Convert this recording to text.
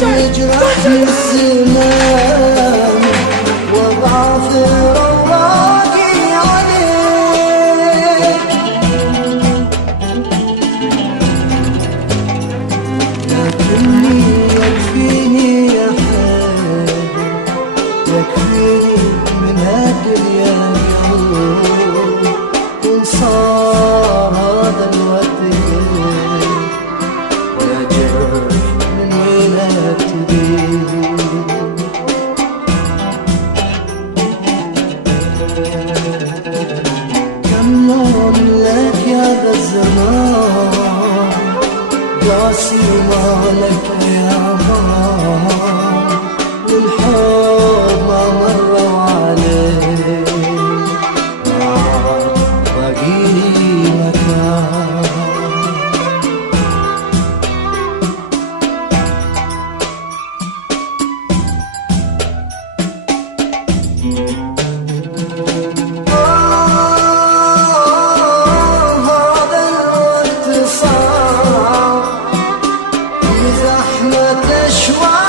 تجرح الزمان وضعف رواقي عليك، لكني يكفيني يا حبيبي، يكفيني من هالدنيا اليوم، وإن صار هذا الوقت يا جرح من وين ابتدي. كم يوم لك يا ذا الزمان، قاسي مالك يا مان، والحب ما مر عليك باقيلي مكان. هذا الوقت صار في زحمة أشواق